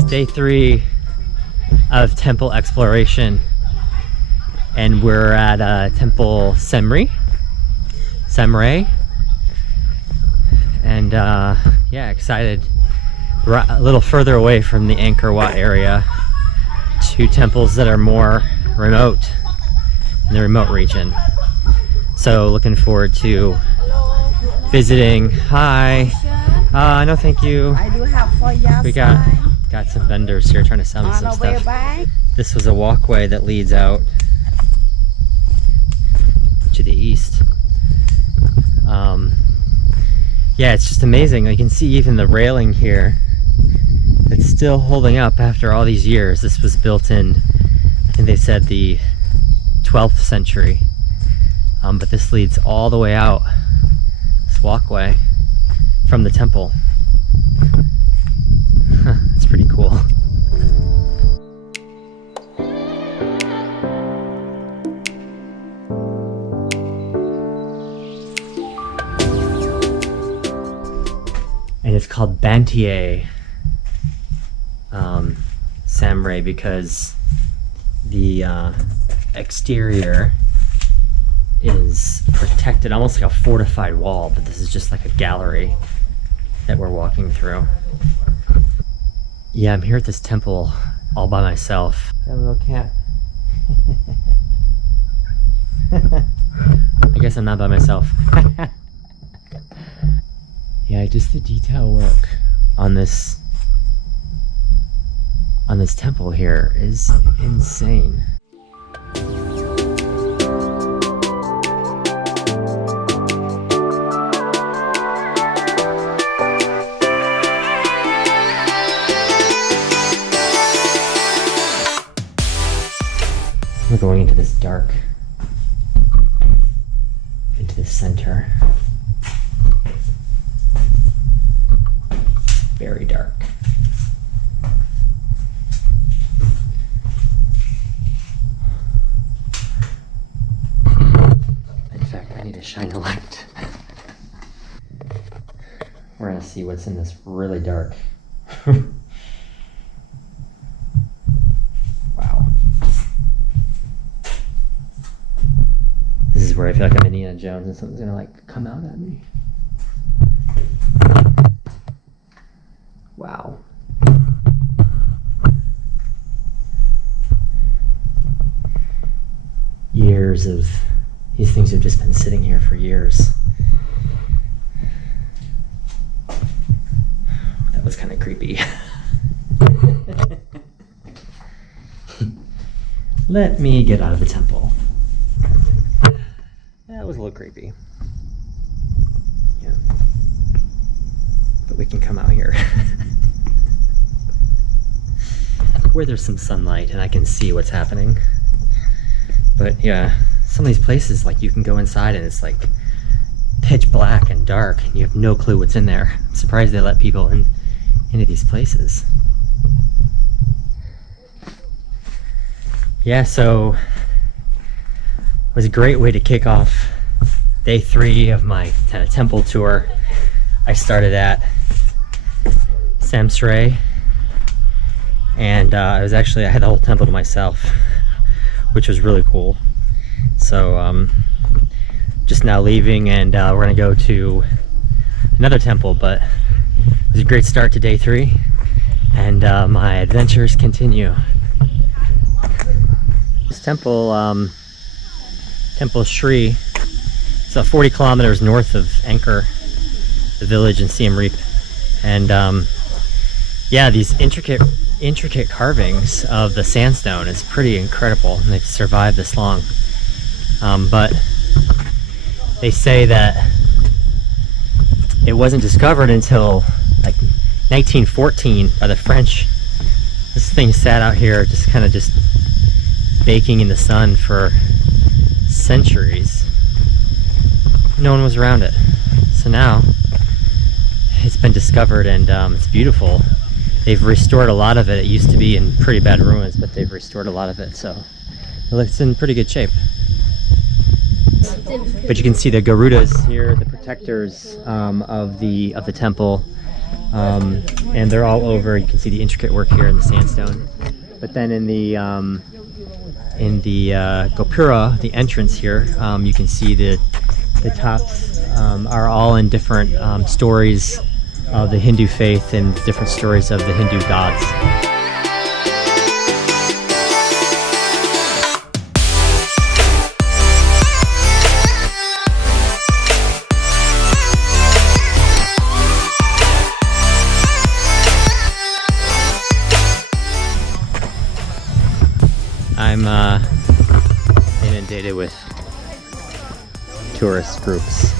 is day 3 of temple exploration, and we're at Temple Samré, and yeah, excited. We're a little further away from the Angkor Wat area to temples that are more remote in the remote region. So looking forward to visiting. Hi. No, thank you. I do have for you. We got some vendors here trying to sell me some stuff. This was a walkway that leads out to the east. Yeah, it's just amazing. You can see even the railing here. It's still holding up after all these years. This was built in, I think they said, the 12th century. But this leads all the way out, this walkway, from the temple. It's pretty cool. And it's called Banteay Samré because the exterior is protected, almost like a fortified wall, but this is just like a gallery that we're walking through. Yeah, I'm here at this temple all by myself. Got a little cat. I guess I'm not by myself. Yeah, just the detail work on this temple here is insane. We're going into this dark, into the center. It's very dark. In fact, I need to shine a light. We're gonna see what's in this really dark. This is where I feel like I'm Indiana Jones and something's gonna like come out at me. Wow. Years of these things have just been sitting here for years. That was kind of creepy. Let me get out of the temple. That was a little creepy. Yeah. But we can come out here where there's some sunlight and I can see what's happening. But yeah, some of these places, like, you can go inside and it's like pitch black and dark and you have no clue what's in there. I'm surprised they let people into these places. Yeah, so it was a great way to kick off day 3 of my kind of temple tour. I started at Siem Reap, and I had the whole temple to myself, which was really cool. So just now leaving, and we're gonna go to another temple, but it was a great start to day 3, and my adventures continue. This temple, Temple Srei, it's 40 kilometers north of Angkor, the village in Siem Reap. And yeah, these intricate carvings of the sandstone is pretty incredible, and they've survived this long. But they say that it wasn't discovered until like 1914 by the French. This thing sat out here just baking in the sun for centuries. No one was around it. So now it's been discovered, and it's beautiful. They've restored a lot of it. It used to be in pretty bad ruins, but they've restored a lot of it, so it's in pretty good shape. But you can see the Garudas here, the protectors of the temple. and they're all over. You can see the intricate work here in the sandstone. But then in the Gopura, the entrance here, you can see the tops are all in different stories of the Hindu faith and different stories of the Hindu gods. I'm inundated with tourist groups.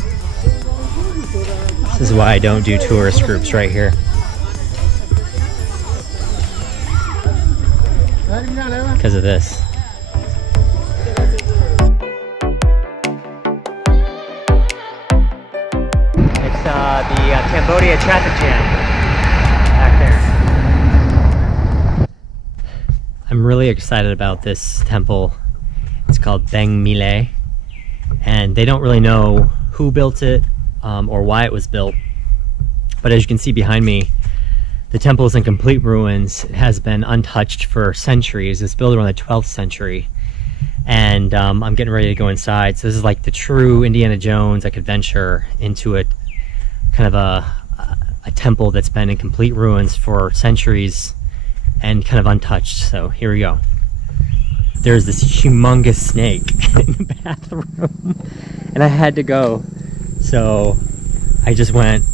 This is why I don't do tourist groups right here. Because of this. It's the Cambodia traffic jam back there. I'm really excited about this temple. It's called Beng Mealea, and they don't really know who built it or why it was built. But as you can see behind me, the temple is in complete ruins. It has been untouched for centuries. It's built around the 12th century, and I'm getting ready to go inside. So this is like the true Indiana Jones, like adventure into it, kind of a temple that's been in complete ruins for centuries and kind of untouched. So here we go. There's this humongous snake in the bathroom, and I had to go. So I just went,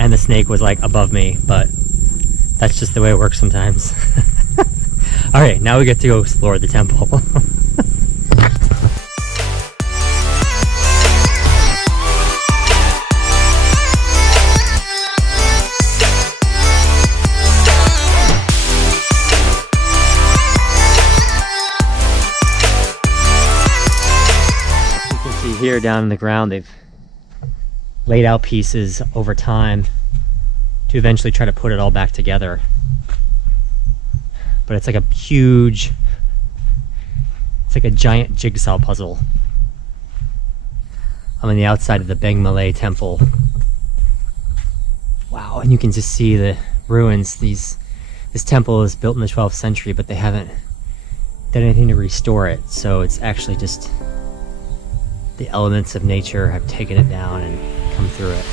and the snake was like above me, but that's just the way it works sometimes. All right, now we get to go explore the temple. Here down in the ground, they've laid out pieces over time to eventually try to put it all back together. But it's like a huge, it's like a giant jigsaw puzzle. I'm on the outside of the Beng Mealea temple. Wow, and you can just see the ruins. This temple was built in the 12th century, but they haven't done anything to restore it. So it's actually just the elements of nature have taken it down and come through it.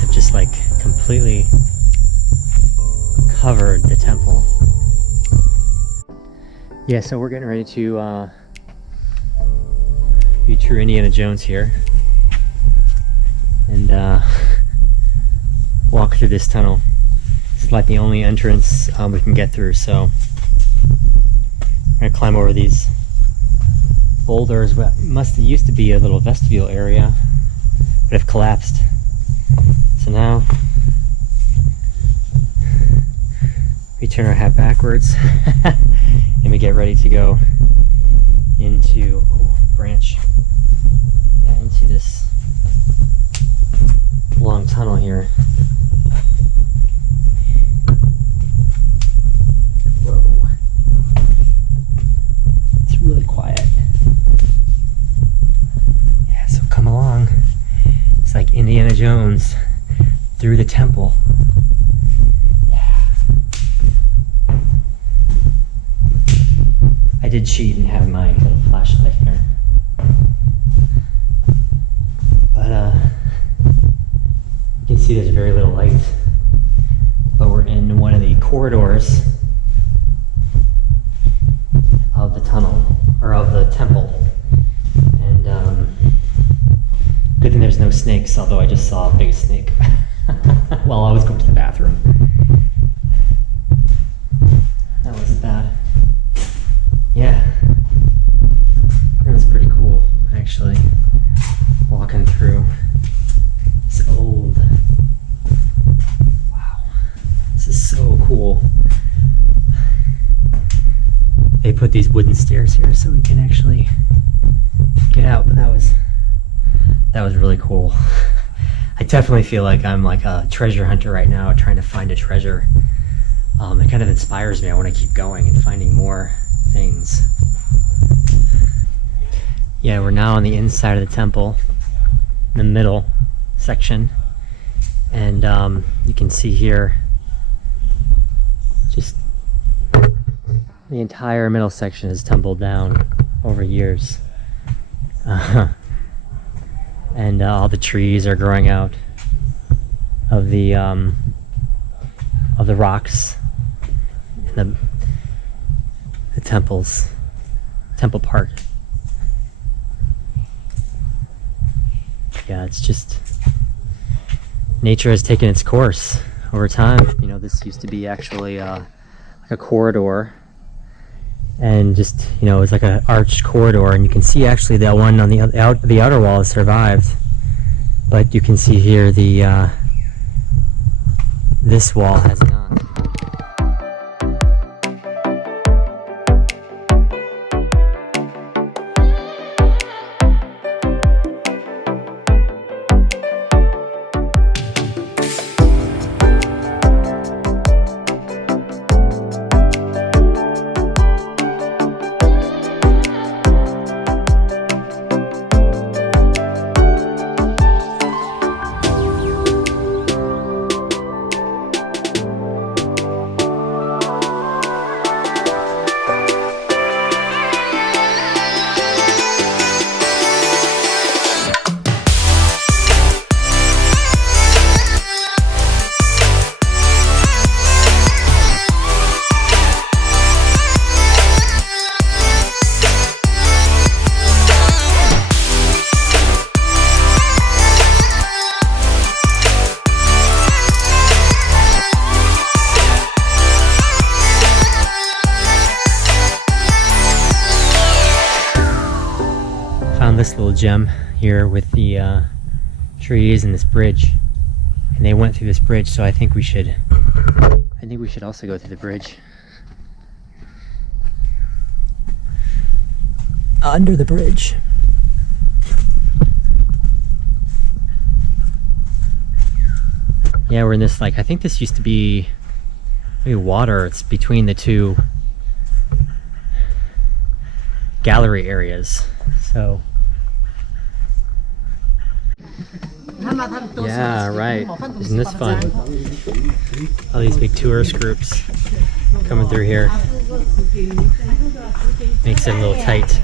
Have just like completely covered the temple. Yeah, so we're getting ready to be true Indiana Jones here and walk through this tunnel. This is like the only entrance we can get through, so we're gonna climb over these boulders. What used to be a little vestibule area, but have collapsed. So now we turn our hat backwards and we get ready to go into into this long tunnel here. Whoa. It's really quiet. Yeah, so come along. It's like Indiana Jones through the temple. Yeah. I did cheat and have my little flashlight here. But you can see there's very little light. But we're in one of the corridors of the tunnel, or of the temple. And good thing there's no snakes, although I just saw a big snake while I was going to the bathroom. That wasn't bad. Yeah. That was pretty cool, actually. Walking through. It's old. Wow. This is so cool. put these wooden stairs here so we can actually get out, but that was really cool. I definitely feel like I'm like a treasure hunter right now, trying to find a treasure. It kind of inspires me. I want to keep going and finding more things. Yeah, we're now on the inside of the temple, in the middle section, and you can see here just the entire middle section has tumbled down over years. And all the trees are growing out of the rocks in the temple part. Yeah, it's just nature has taken its course over time. You know, this used to be actually like a corridor, and just, you know, it's like an arched corridor, and you can see actually that one on the outer wall has survived, but you can see here the this wall has not. This little gem here with the trees and this bridge, and they went through this bridge, so I think we should also go through the bridge. Under the bridge. Yeah, we're in this, like, I think this used to be maybe water. It's between the two gallery areas, so yeah, right. Isn't this fun? All these big tourist groups coming through here. Makes it a little tight.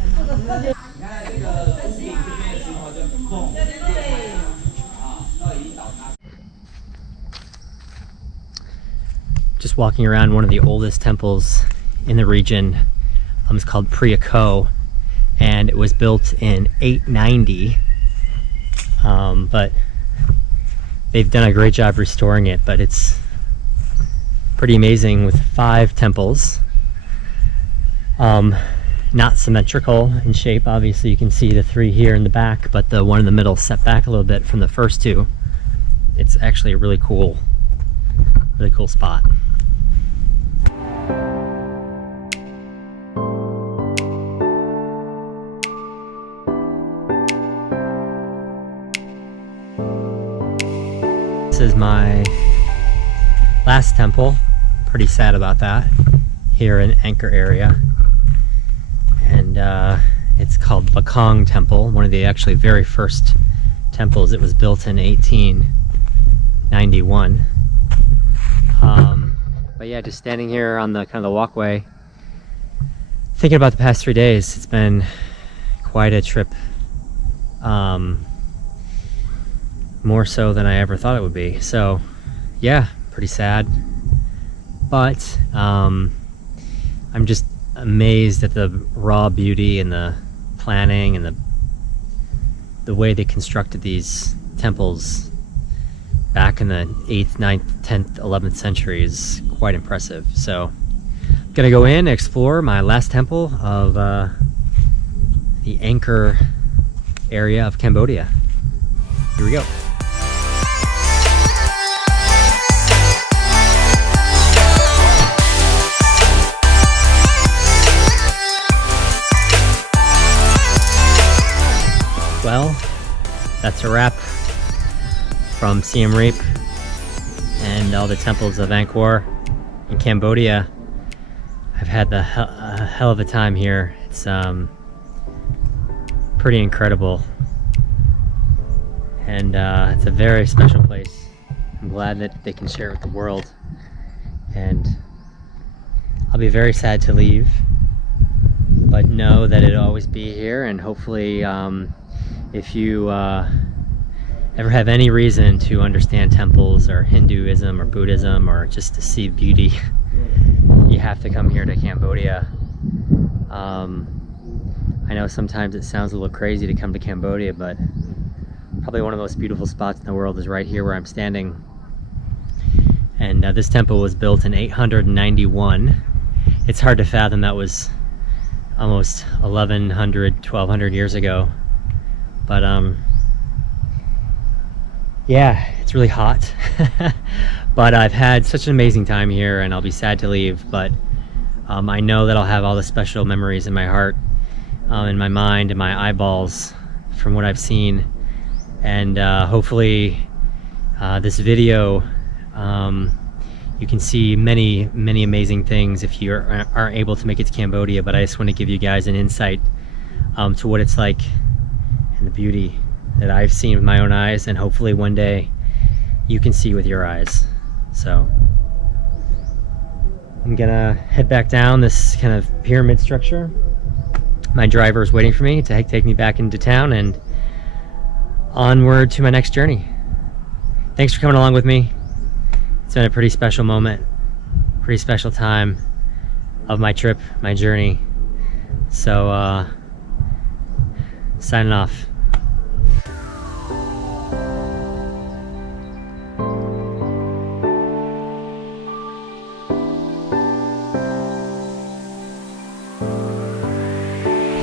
Just walking around one of the oldest temples in the region. It's called Preah, and it was built in 890. But they've done a great job restoring it, but it's pretty amazing with 5 temples. Not symmetrical in shape. Obviously you can see the 3 here in the back, but the one in the middle set back a little bit from the first 2. It's actually a really cool spot. This is my last temple. Pretty sad about that. Here in Angkor area, and it's called Bakong Temple. One of the actually very first temples. It was built in 1891. But yeah, just standing here on the kind of the walkway, thinking about the past 3 days. It's been quite a trip. More so than I ever thought it would be. So yeah, pretty sad, but I'm just amazed at the raw beauty and the planning and the way they constructed these temples back in the 8th, 9th, 10th, 11th century is quite impressive. So I'm gonna go in and explore my last temple of the Angkor area of Cambodia. Here we go. that's a wrap from Siem Reap and all the temples of Angkor in Cambodia. I've had the hell of a time here. It's pretty incredible, and it's a very special place. I'm glad that they can share it with the world, and I'll be very sad to leave, but know that it'll always be here. And hopefully if you ever have any reason to understand temples or Hinduism or Buddhism, or just to see beauty, you have to come here to Cambodia. I know sometimes it sounds a little crazy to come to Cambodia, but probably one of the most beautiful spots in the world is right here where I'm standing. And this temple was built in 891. It's hard to fathom that was almost 1200 years ago. But yeah, it's really hot. But I've had such an amazing time here, and I'll be sad to leave, but I know that I'll have all the special memories in my heart, in my mind, in my eyeballs from what I've seen. And hopefully this video, you can see many amazing things if you aren't able to make it to Cambodia, but I just want to give you guys an insight to what it's like and the beauty that I've seen with my own eyes, and hopefully one day you can see with your eyes. So I'm gonna head back down this kind of pyramid structure. My driver is waiting for me to take me back into town and onward to my next journey. Thanks for coming along with me. It's been a pretty special moment, pretty special time of my trip, my journey. So signing off.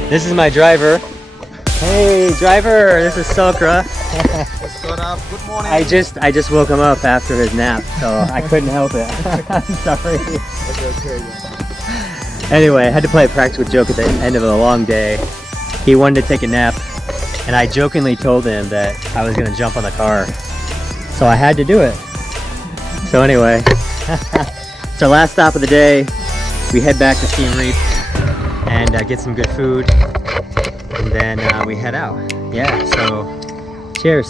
This is my driver. Hey driver, this is Sokra. What's going up? Good morning. I just woke him up after his nap, so I couldn't help it. I'm sorry. Okay. Anyway, I had to play a practical joke at the end of a long day. He wanted to take a nap, and I jokingly told him that I was gonna jump on the car. So I had to do it. So anyway, it's our last stop of the day. We head back to Siem Reap and get some good food, and then we head out. Yeah, so cheers.